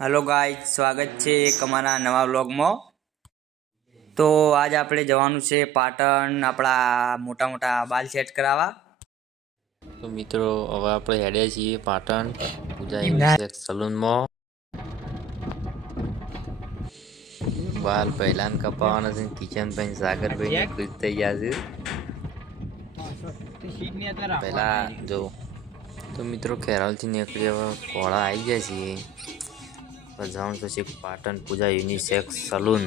Hello ગાય સ્વાગત છે એક અમારા નવા વ્લોગમાં તો આજ આપણે જવાનું છે પાટણ આપણા મોટા મોટા બાલ સેટ કરાવવા. તો મિત્રો હવે આપણે હેડ્યા છીએ પાટણ પૂજા સલૂનમાં. બાલ પહેલાને કપાવાના છે કિચન ભાઈ સાગરભાઈ ખુશ થઈ ગયા છે. પહેલા જો તો મિત્રો ખેરાલથી નીકળી હવે કોળા આવી ગયા છીએ. હવે જવાનું તો છે પાટણ પૂજા યુનિસેક્સ સલૂન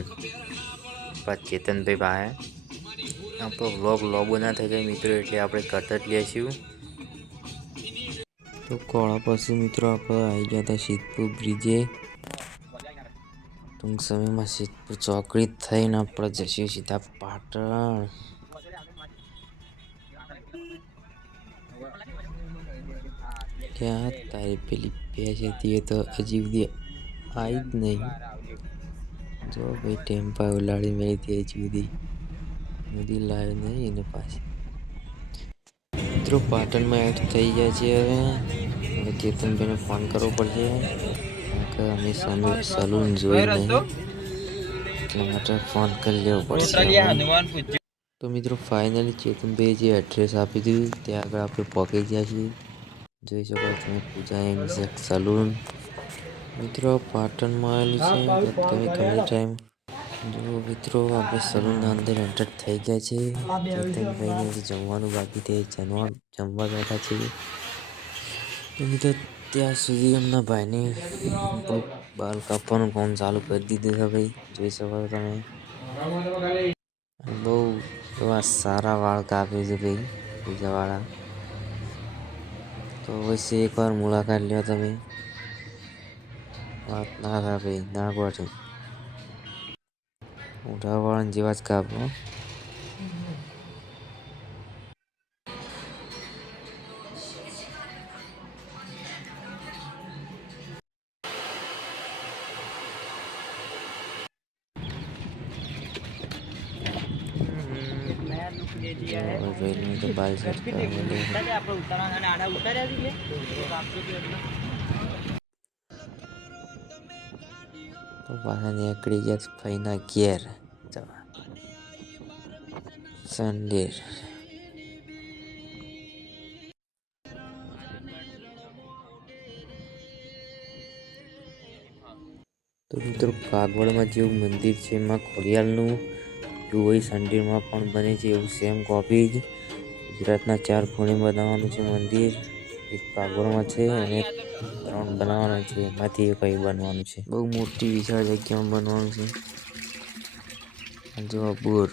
પછી ચેતનભાઈ પાસે આપણો વ્લોગ લોબો ના થઈ જાય મિત્રો એટલે આપણે કરતા જ લેશું તો કોળા પછી મિત્રો આપણે આવી ગયા હતા સિદ્ધપુર બ્રિજે ટૂંક સમયમાં સિદ્ધપુર ચોકડી થઈને આપણે જઈશું સીધા પાટણ ક્યાં તારી પેલી ભેંસ હતી તો હજી સુધી આવી જ નહીં. જો ભાઈ ટેમ્પા ઉલાડી મેળી હતી જુદી બધી લાવ્યો નહીં એને પાછી. મિત્રો પાટણમાં એડ થઈ ગયા છે હવે. હવે ચેતનભાઈને ફોન કરવો પડશે. કે અમે સામે સલૂન જોઈ નહીં એટલા માટે ફોન કરી લેવો પડશે તો મિત્રો ફાઇનલી ચેતનભાઈ જે એડ્રેસ આપી દીધું ત્યાં આગળ આપણે પહોંચી ગયા છીએ. જોઈ શકો તમે પૂજા એમ સલૂન મિત્રો પાટણમાં આવેલું છે. તમે ગમે ટાઈમ જો મિત્રો, આપણે સલૂનના અંદર એન્ટર થઈ ગયા છે ચેતનભાઈને હજી જમવાનું બાકી તે જમવા જમવા બેઠા છે મિત્રો, ત્યાં સુધી એમના ભાઈને બાલ કાપવાનું કામ ચાલુ કરી દીધું છે ભાઈ. જોઈ શકો તમે. બહુ એવા સારા વાળ કાપે છે ભાઈ પૂજાવાળા તો અવશ્ય એકવાર મુલાકાત લ્યો તમે. વાત ના થાય ભાઈ ના પડે. મોટાવાળાને જેવા જ કાપો ભાઈનું તો બાલ સેટ કરાવેલું તો પાછા નીકળી ગયા ફઈના ઘેર જવા સંડેર તો મિત્રો કાગવડમાં જેવું મંદિર છે, એમાં ખોડિયાલનું એવું સંડીરમાં પણ બને છે, એવું સેમ કોપી જ. ગુજરાતના ચાર ખૂણે બનાવવાનું છે મંદિર. એક કાગળમાં છે અને ત્રણ બનાવવાના છે. એમાંથી એક અહીં બનવાનું છે. બહુ મોટી વિશાળ જગ્યામાં બનવાનું છે. જો બોર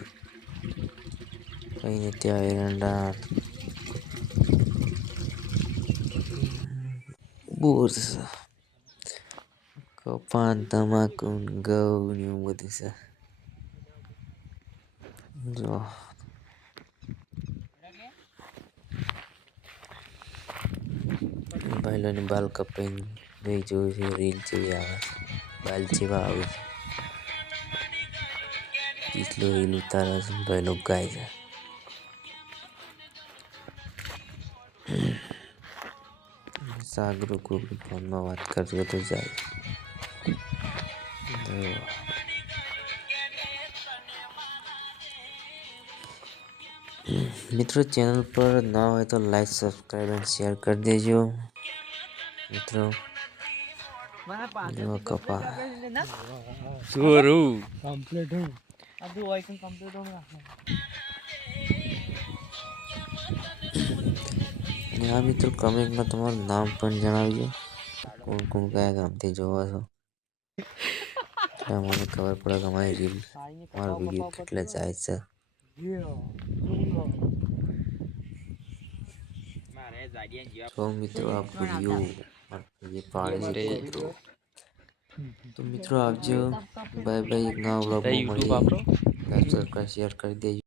કઈ ને ત્યાં એરંડા બોર કપાન તમાકુ ઘઉં ને એવું બધું છે. જો. ભાઈલોને બાલ કપાઈને જોયું છે, રીલ જેવી આવે બાલ જેવા આવે છે. એટલું રીલ ઉતારે છે, ભાઈલો ગાય છે. સાગરો કોઈ ફોનમાં વાત કરતો તો જાય. મિત્રો ચેનલ પર ના હોય તો લાઈક સબસ્ક્રાઈબ અને શેર કરી દેજો. મિત્રો જો કપા. સુરું અને આ મિત્રો કમેન્ટમાં તમારું નામ પણ જણાવજો. કોણ કોણ કયા ગામથી જોવા છો? એટલે મને ખબર પડે કે અમારી રીલ અમારો વીડિયો કેટલે જાય છે. તો મિત્રો આ વીડિયો તો મિત્રો આવજો. Bye bye. નવા બ્લોગમાં મળીએ. લાઈક સબસ્ક્રાઈબ શેર કરી દેજો.